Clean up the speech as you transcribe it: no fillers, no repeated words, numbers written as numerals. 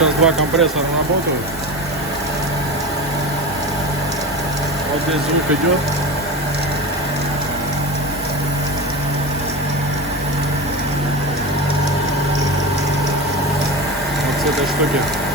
Сейчас два компрессора работают. Вот здесь звук идет. Вот с этой штуки.